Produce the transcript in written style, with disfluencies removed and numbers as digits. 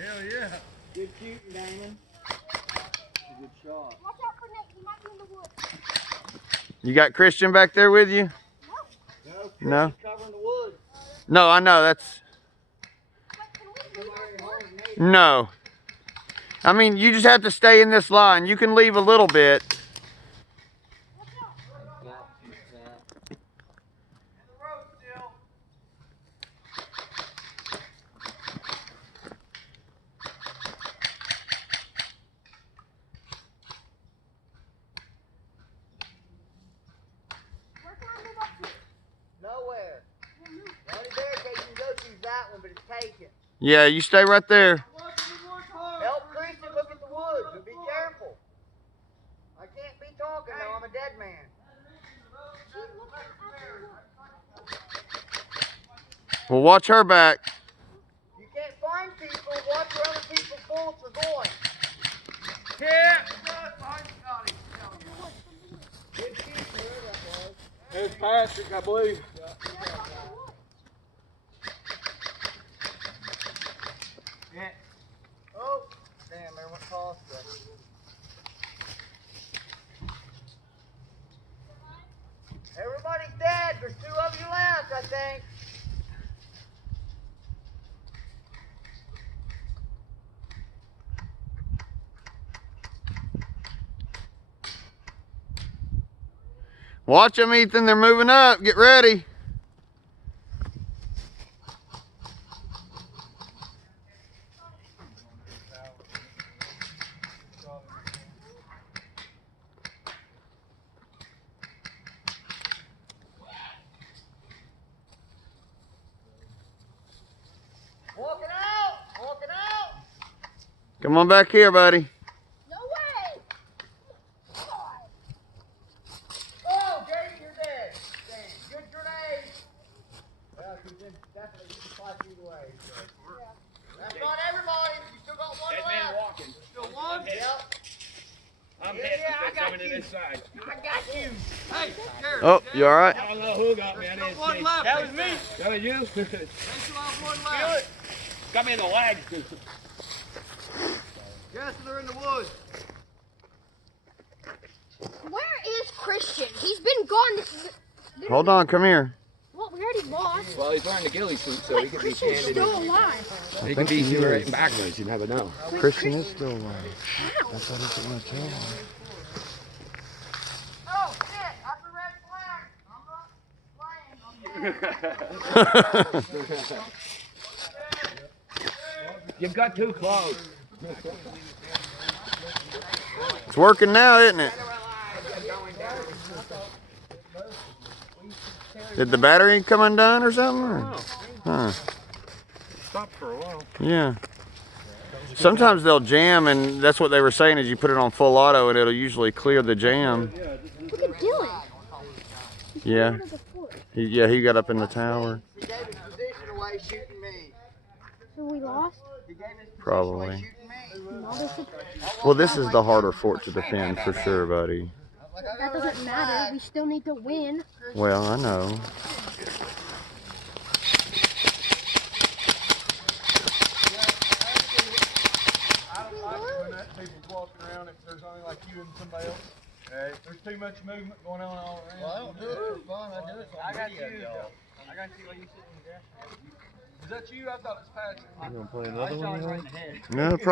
Hell yeah. Good shooting, Damon. Good shot. Watch out for Nate. He might be in the woods. You got Christian back there with you? No. Covering the woods. No, I know. That's... No. I mean, you just have to stay in this line. You can leave a little bit. Nowhere. The only barricade you can go to is that one, but it's taken. Yeah, you stay right there. Help Christian look at the woods, but be careful. I can't be talking now, I'm a dead man. Well, watch her back. You can't find people, watch where other people's bullets are going. Yeah. Good shooting, whoever that was. There's Patrick, I believe. Yeah. Oh, damn, there went Costa. Everybody's dead. There's 2 of you left, I think. Watch them, Ethan. They're moving up. Get ready. Walking out! Walking out! Come on back here, buddy. No way! Oh, Jake, you're dead. Dang, good grenade. Well, you did definitely 5 feet away. So. Yeah. That's not everybody. You still got 1 That left. man walking. Still 1? Yep. I'm Yeah, hit yeah, I because got coming to you. this side. I got you. Hey, Jared. Oh, you all right? I don't know who got me. I didn't see. That was me. That was you? Feel it? Got me in the leg. Yes, they're in the woods. Where is Christian? He's been gone. Hold on. Come here. Well, we already lost. Well, he's wearing the ghillie suit, so he But could be Christian's standing. still alive. He could be here right backwards. You never know. Christian is still alive. How? That's what he's going to tell me. Oh, shit. That's a red flag. I'm not playing. You've got too close. It's working now, isn't it? Did the battery come undone or something? Or? Huh. Stopped for a while. Yeah. Sometimes they'll jam, and that's what they were saying is you put it on full auto, and it'll usually clear the jam. Look at Dylan. Yeah. He got up in the tower. He gave his position away shooting me. So we lost? He gave his position Probably. away shooting me. No, they should, Well, this is the harder fort to defend for sure, buddy. that doesn't matter. We still need to win. Well, I know. I don't like when that people's walking around if there's only like you and somebody else. Hey, there's too much movement going on all around. Well, I don't do it for fun. I do it for I got video, you. y'all. I got you while you sitting in the grass. Is that you? I thought it was Patrick. You gonna play I another shot one? him right in the head. No,